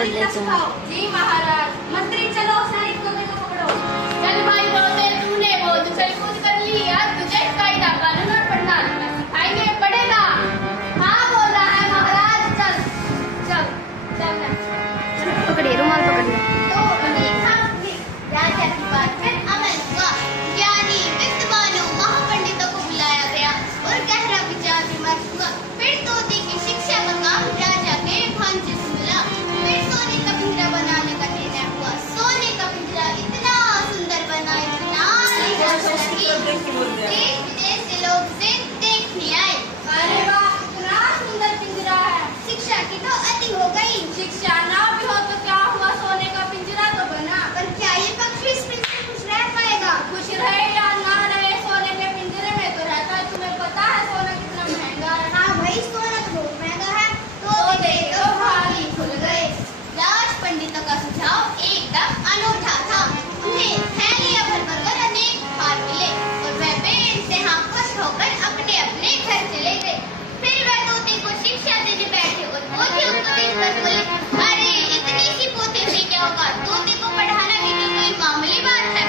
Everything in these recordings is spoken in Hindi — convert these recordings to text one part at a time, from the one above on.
पकड़ लेते हैं। जी महाराज। मंत्री चलो सारी तोते को पकड़ो। चल भाई तोते, तूने बहुत उछल कूद कर ली, आज तुझे कायदा कानून और प्रणाली सिखाएंगे, पड़ेगा। हाँ बोल रहा है महाराज। चल चल चल पकड़िए, रुमाल पकड़िए। तो देखा राजा की बात पर अमल हुआ। ज्ञानी विद्वानों महापंडितों को बुलाया गया और गहरा विचार विमर्श हुआ। फिर तोते की शिक्षा का काम राजा के भांजे से मिला। फिर सोने का पिंजरा बनाने का निर्णय हुआ। सोने का पिंजरा इतना सुंदर बना, इतना देश विदेश से लोग से देखने आए। अरे वाह, इतना सुंदर पिंजरा है। शिक्षा की तो अति हो गई। शिक्षा ना भी हो तो क्या हुआ, सोने का पिंजरा तो बना। पर क्या ये पक्षी इस पिंजरे में खुश रह पाएगा? खुश रहे या ना रहे, सोने के पिंजरे में तो रहता है। तुम्हें पता है सोना कितना महंगा है? हाँ भाई, सोना तो बहुत महंगा है। तो भारी खुल गए। राज पंडितों का सुझाव एकदम अनूठा था। उन्हें थैलियां भर कर अनेक हार मिले और वह बेइंतहा खुश होकर अपने अपने घर चले गए। फिर वह तोते को शिक्षा देने बैठे और पोते उनको देखकर बोले, अरे इतनी सी पोते से क्या होगा? तोते को पढ़ाना भी तो कोई मामूली बात है।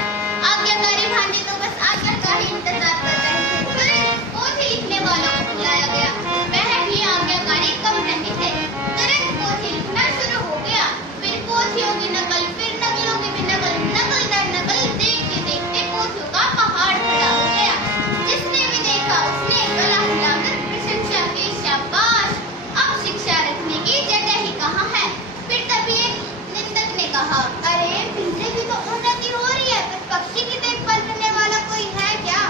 आज्ञाकारी भांजे तो बस आज्ञा का ही इंतजार कर रहे थे। तुरंत पोथी लिखने वालों को बुलाया गया। वह भी आज्ञाकारी कम नहीं थे। तुरंत पोथी लिखना शुरू हो गया। फिर पोथियों की नकल, फिर नकलों की भी नकल, नकल दर नकल, देखते देखते पोथियों का पहाड़ खड़ा हो गया। जिसने भी देखा उसने गला हिलाकर प्रशंसा की, शाबाश, अब शिक्षा रखने की जगह ही कहाँ है। फिर तभी एक निंदक ने कहा, अरे पिंजरे की तो उन्नति हो रही है, पर पक्षी की देखभाल करने वाला कोई है क्या?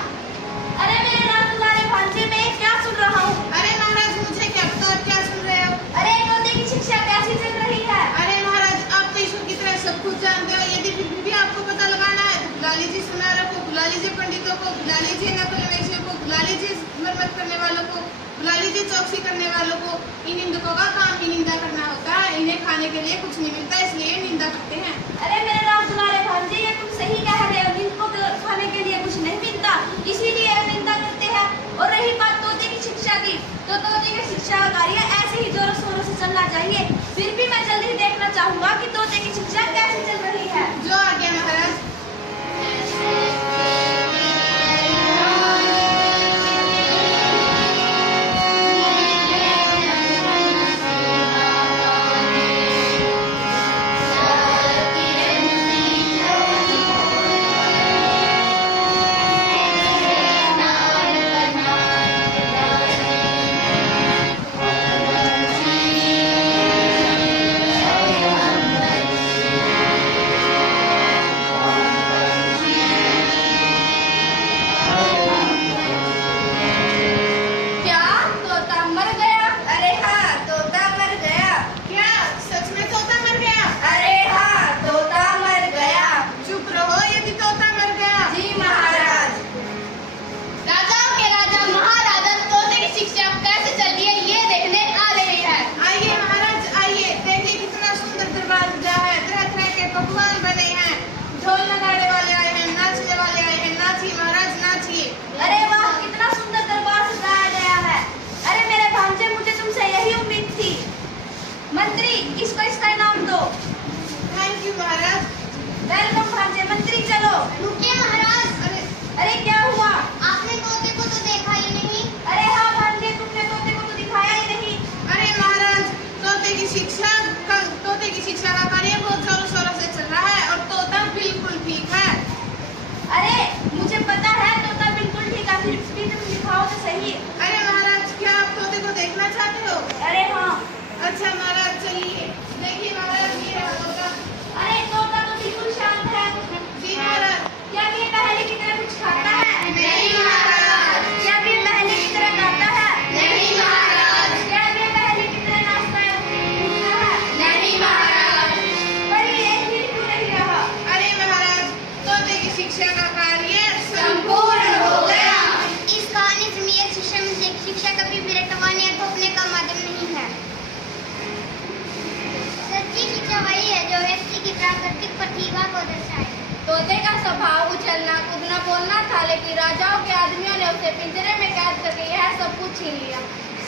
अरे मेरे नाम तुम्हारे भांजे में क्या सुन रहा हूँ? अरे महाराज, मुझे क्या पता आप क्या सुन रहे हो? अरे तोते की शिक्षा कैसी चल रही है? अरे महाराज, आप तो ईश्वर की तरह सब कुछ जानते हो। यदि फिर भी आपको पता लगाना है तो बुला लीजिए सुनारों को, बुला लीजिए पंडितों को, बुला लीजिए नकल वेश्यों को, बुला लीजिए मरम्मत करने वालों को, बुला लीजिए चौकसी करने वालों को। इन निंदकों का काम ही निंदा करना होता है। इन्हें खाने के लिए कुछ नहीं मिलता, इसलिए निंदा करते हैं। अरे मेरे नाम तुम्हारे भांजे, ये तुम सही कह रहे हो। निंदकों को खाने के लिए कुछ नहीं मिलता, इसीलिए निंदा करते हैं। और रही बात तोते की शिक्षा की, तो तोते की शिक्षा का कार्य ऐसे ही जोरों शोरों से चलना चाहिए। फिर भी मैं जल्दी देखना चाहूंगा कि तोते की शिक्षा कैसे चल रही है। जो आज्ञा महाराज। क्या तोता मर गया? अरे हाँ, तोता मर गया। क्या सच में तोता मर गया? अरे हाँ, तोता मर गया। चुप रहो यदि तोता मर गया। जी महाराज। राजाओं के राजा महाराजा तोते की शिक्षा कैसे चल रही है ये देखने आ रही है। आइए महाराज, आइए, देखिए कितना सुंदर दरबार सजा है। तरह तरह के पकवान बने हैं। ढोल नगाड़े वाले आए हैं, नाचने वाले आए हैं। नाचिए महाराज, नाचिए। अरे वाह, कितना सुंदर दरबार सजाया गया है। अरे मेरे भांजे, मुझे तुमसे यही उम्मीद थी। मंत्री, इसको इसका इनाम दो। Thank you Maharaj. वेलकम भांजे। मंत्री चलो। रुकिए महाराज। अरे क्या हुआ? आपने तोते को तो देखा ही नहीं। अरे हाँ भांजे, तुमने तोते को तो दिखाया ही नहीं। अरे महाराज, तोते की शिक्षा का कार्य बहुत जोरों शोरों से चल रहा है और तोता बिल्कुल ठीक है। अरे मुझे पता है तोता बिल्कुल ठीक है, फिर भी तुम दिखाओ तो सही। अरे महाराज, क्या आप तोते को देखना चाहते हो? अरे हाँ। अच्छा महाराज, चलिए। देखिए महाराज, ये है तोता। अरे तोता तो बिल्कुल शांत है। जी महाराज। क्या ये पहले की तरह कुछ खाता है? नहीं महाराज। क्या ये पहले की तरह गाता है? नहीं महाराज। क्या ये पहले की तरह नाचता है, कूदता है? नहीं महाराज। पर ये फिर क्यों नहीं रहा? अरे महाराज, तोते की शिक्षा का कार्य संपूर्ण हो गया। इस कहानी से यह शिक्षा मिलती है कि शिक्षा कभी भी रटवाने या थोपने का माध्यम नहीं है। सच्ची शिक्षा वही है जो व्यक्ति की प्राकृतिक प्रतिभा को दर्शाए। तोते का स्वभाव उछलना, कूदना, बोलना था, लेकिन राजाओं के आदमियों ने उसे पिंजरे में कैद करके यह सब कुछ छीन लिया।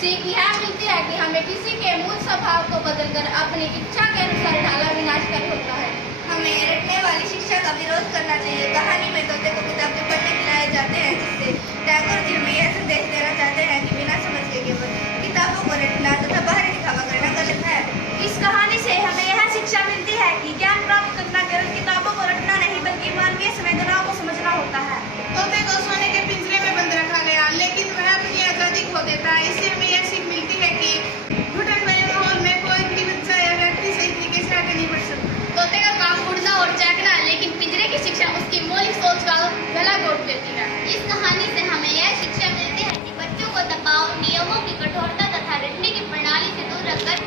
सीख यह मिलती है कि हमें किसी के मूल स्वभाव को बदलकर अपनी इच्छा के अनुसार ढाला विनाशकारी होता है। हमें रटने वाली शिक्षा का विरोध करना चाहिए। कहानी में तोते को किताबें पढ़ने खिलाए जाते हैं, जिससे टैगोर जी हमें यह संदेश देना चाहते हैं कि बिना समझ के केवल किताबों को रटना तथा बाहरी दिखावा करना गलत है। इस कहानी से हमें यह शिक्षा मिलती है कि ज्ञान प्राप्त करना केवल किताबों को रटना नहीं बल्कि मानवीय संवेदनाओं को समझना होता है। तोते को सोने के पिंजरे में बंद रखा गया, लेकिन वह अपनी आजादी खो देता है। इससे हमें यह सीख मिलती है कि घुटन भरे माहौल में कोई भी बच्चा या व्यक्ति सही तरीके से आगे नहीं बढ़ सकता। तोते का काम उड़ना और चहकना है, लेकिन पिंजरे की शिक्षा उसकी मौलिक सोच का गला घोट देती है। इस कहानी से हमें यह शिक्षा मिलती है कि बच्चों को दबाव, नियमों की कठोरता तथा रटने की प्रणाली से दूर रखकर